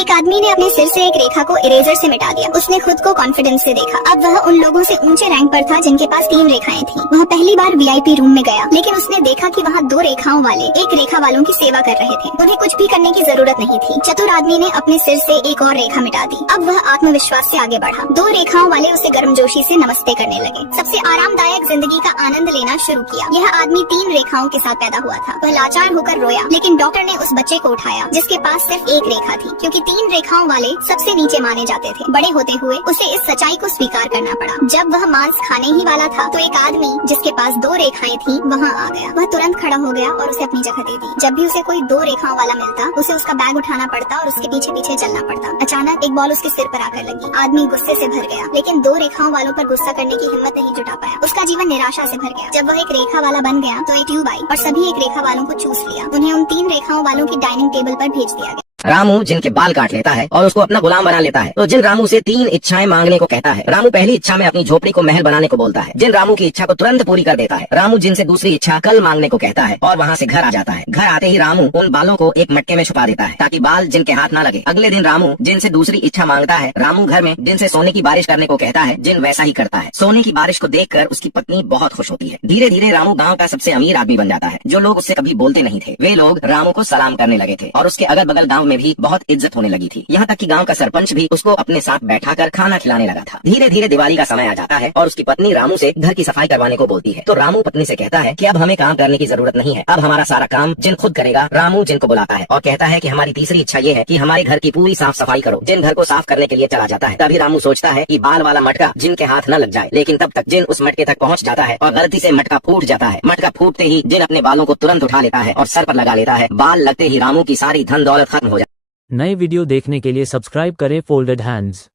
एक आदमी ने अपने सिर से एक रेखा को इरेजर से मिटा दिया। उसने खुद को कॉन्फिडेंस से देखा। अब वह उन लोगों से ऊंचे रैंक पर था जिनके पास 3 रेखाएं थी। वह पहली बार वीआईपी रूम में गया, लेकिन उसने देखा कि वहाँ 2 रेखाओं वाले एक रेखा वालों की सेवा कर रहे थे। उन्हें कुछ भी करने की जरूरत नहीं थी। चतुर आदमी ने अपने सिर से एक और रेखा मिटा दी। अब वह आत्मविश्वास से आगे बढ़ा। 2 रेखाओं वाले उसे गर्मजोशी से नमस्ते करने लगे। सबसे आरामदायक जिंदगी का आनंद लेना शुरू किया। यह आदमी 3 रेखाओं के साथ पैदा हुआ था। वह लाचार होकर रोया, लेकिन डॉक्टर ने उस बच्चे को उठाया जिसके पास सिर्फ एक रेखा थी, क्योंकि 3 रेखाओं वाले सबसे नीचे माने जाते थे। बड़े होते हुए उसे इस सच्चाई को स्वीकार करना पड़ा। जब वह मांस खाने ही वाला था तो एक आदमी जिसके पास 2 रेखाएं थी वहाँ आ गया। वह तुरंत खड़ा हो गया और उसे अपनी जगह दे दी। जब भी उसे कोई 2 रेखाओं वाला मिलता, उसे उसका बैग उठाना पड़ता और उसके पीछे पीछे चलना पड़ता। अचानक एक बॉल उसके सिर पर आकर लगी। आदमी गुस्से से भर गया, लेकिन 2 रेखाओं वालों पर गुस्सा करने की हिम्मत नहीं जुटा पाया। उसका जीवन निराशा से भर गया। जब वह एक रेखा वाला बन गया तो एक ट्यूब आई और सभी एक रेखा वालों को चूस लिया। उन्हें उन 3 रेखाओं वालों की डाइनिंग टेबल पर भेज दिया गया। रामू जिनके बाल काट लेता है और उसको अपना गुलाम बना लेता है। तो जिन रामू से 3 इच्छाएं मांगने को कहता है, रामू पहली इच्छा में अपनी झोपड़ी को महल बनाने को बोलता है। जिन रामू की इच्छा को तुरंत पूरी कर देता है, रामू जिनसे दूसरी इच्छा कल मांगने को कहता है और वहाँ से घर आ जाता है। घर आते ही रामू उन बालों को एक मटके में छुपा देता है ताकि बाल जिनके हाथ ना लगे। अगले दिन रामू जिनसे दूसरी इच्छा मांगता है। रामू घर में जिनसे सोने की बारिश करने को कहता है, जिन वैसा ही करता है। सोने की बारिश को देखकर उसकी पत्नी बहुत खुश होती है। धीरे धीरे रामू गाँव का सबसे अमीर आदमी बन जाता है। जो लोग उससे कभी बोलते नहीं थे, वे लोग रामू को सलाम करने लगे थे और उसके अगल बगल गाँव में भी बहुत इज्जत होने लगी थी। यहाँ तक कि गांव का सरपंच भी उसको अपने साथ बैठाकर खाना खिलाने लगा था। धीरे धीरे दिवाली का समय आ जाता है और उसकी पत्नी रामू से घर की सफाई करवाने को बोलती है। तो रामू पत्नी से कहता है कि अब हमें काम करने की जरूरत नहीं है, अब हमारा सारा काम जिन खुद करेगा। रामू जिन को बुलाता है और कहता है कि हमारी तीसरी इच्छा ये है कि हमारे घर की पूरी साफ सफाई करो। जिन घर को साफ करने के लिए चला जाता है। तभी रामू सोचता है कि बाल वाला मटका जिन के हाथ न लग जाए, लेकिन तब तक जिन उस मटके तक पहुँच जाता है और गलती से मटका फूट जाता है। मटका फूटते ही जिन अपने बालों को तुरंत उठा लेता है और सर पर लगा लेता है। बाल लगते ही रामू की सारी धन दौलत खत्म हो जाती है। नए वीडियो देखने के लिए सब्सक्राइब करें फोल्डेड हैंड्स।